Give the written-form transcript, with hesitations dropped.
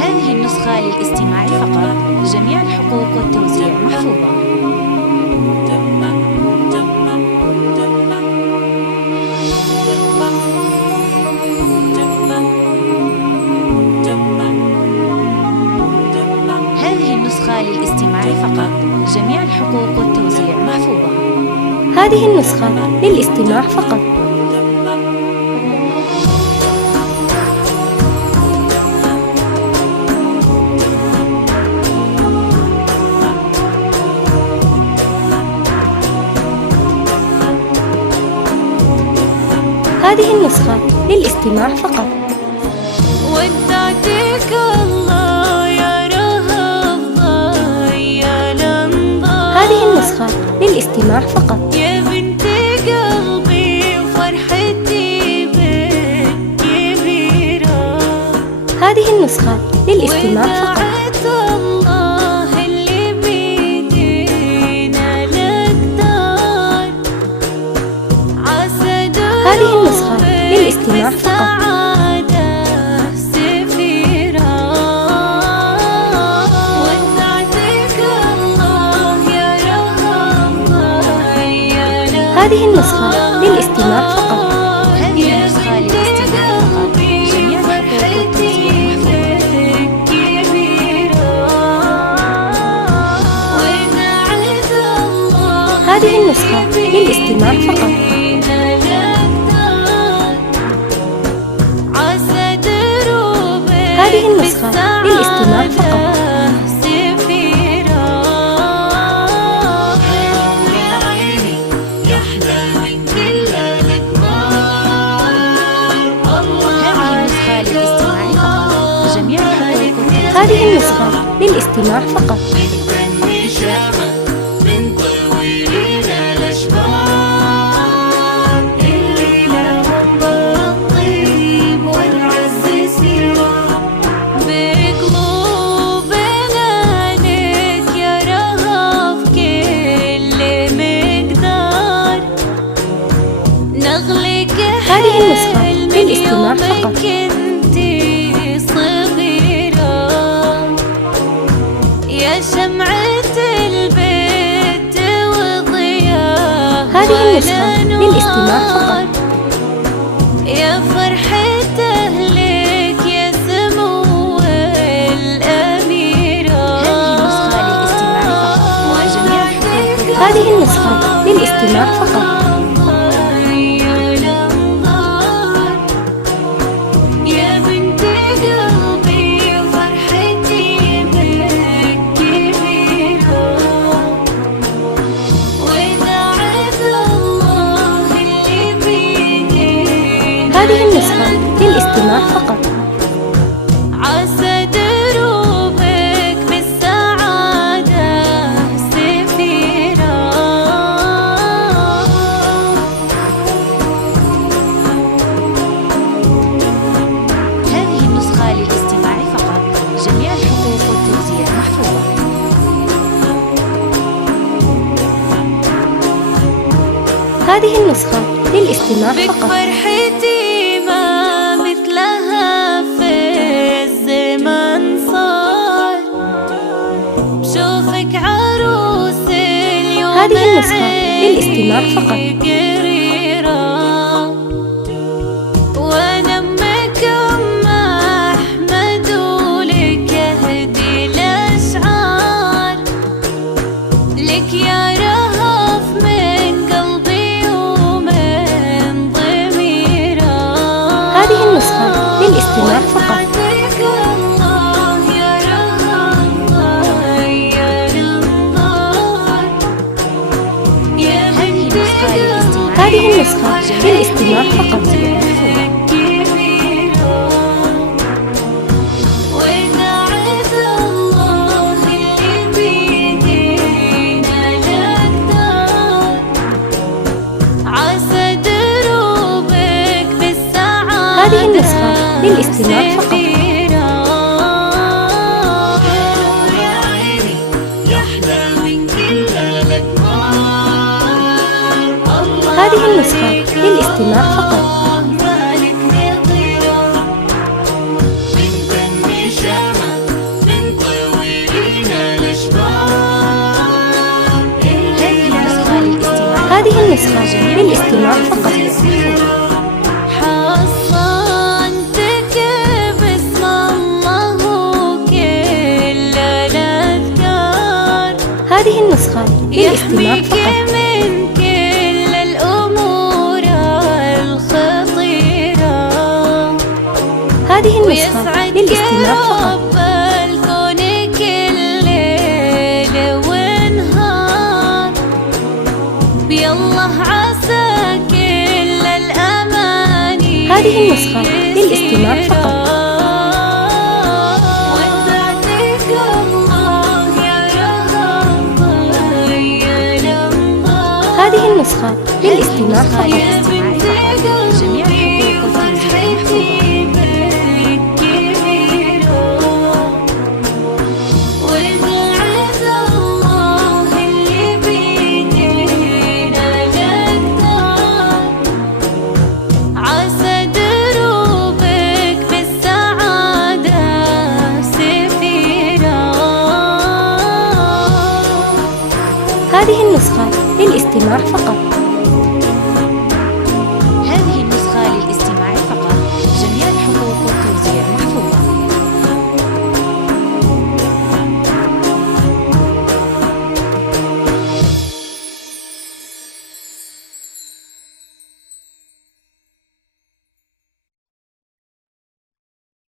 هذه النسخة للاستماع فقط. جميع الحقوق والتوزيع محفوظة. هذه النسخة للاستماع فقط. جميع الحقوق والتوزيع محفوظة. هذه النسخة للاستماع فقط. هذه النسخة للاستماع فقط. ودعتك الله يا رهف ضيع الانظار. هذه النسخة للاستماع فقط. يا بنت قلبي وفرحتي بك كبيرة. هذه النسخة للاستماع فقط. ودعت الله اللي بيدينا الأقدار. عسى هذه النسخة للاستماع فقط. هذه النسخة للاستماع فقط. هذه النسخة للاستماع فقط. جميع الحقوق والتوزيع محفوظة. هذه النسخة للاستماع فقط. هذه النسخة للاستماع فقط. هذه النسخة للاستماع فقط. من طويلين الأشبار اللي لهم الطيب والعز سيرة. بقلوبنا لك يا رهف كل مقدار. نغلق هذه النسخة للاستماع فقط. شمعة البيت وضياء. هذه النسخة للاستماع فقط. يا فرحة أهلك يا سمو الأميرة. هذه النسخة للاستماع فقط. هذه النسخة للاستماع فقط. هذه النسخة للاستماع فقط. عسى دروبك بالسعادة سفيرة. هذه النسخة للاستماع فقط. جميع الحقوق والتوزيع محفوظة. هذه النسخة للاستماع فقط. فرحتي ما مثلها في الزمن صار. بشوفك عروس اليوم. هذه النسخة للاستماع فقط. قريرة. وانا امك ام احمد ولك اهدي الاشعار. لك يا رهف من قلبي ومن ضميرة. هذه النسخة للاستماع فقط. هذه النسخة للاستماع فقط. هذه النسخة للاستماع فقط. هذه النسخة للاستماع فقط. هذه النسخة للاستماع فقط. حصنتك باسم الله وكل الأذكار، هذه النسخة للاستماع فقط. من كل الأمور الخطيرة، هذه النسخة للاستماع فقط. يالله عسى كل الأماني. هذه النسخة للاستماع فقط. ودعتك الله يا رب يا لمبا. هذه النسخة للاستماع فقط. جميع الحقوق هذه النسخة للاستماع فقط.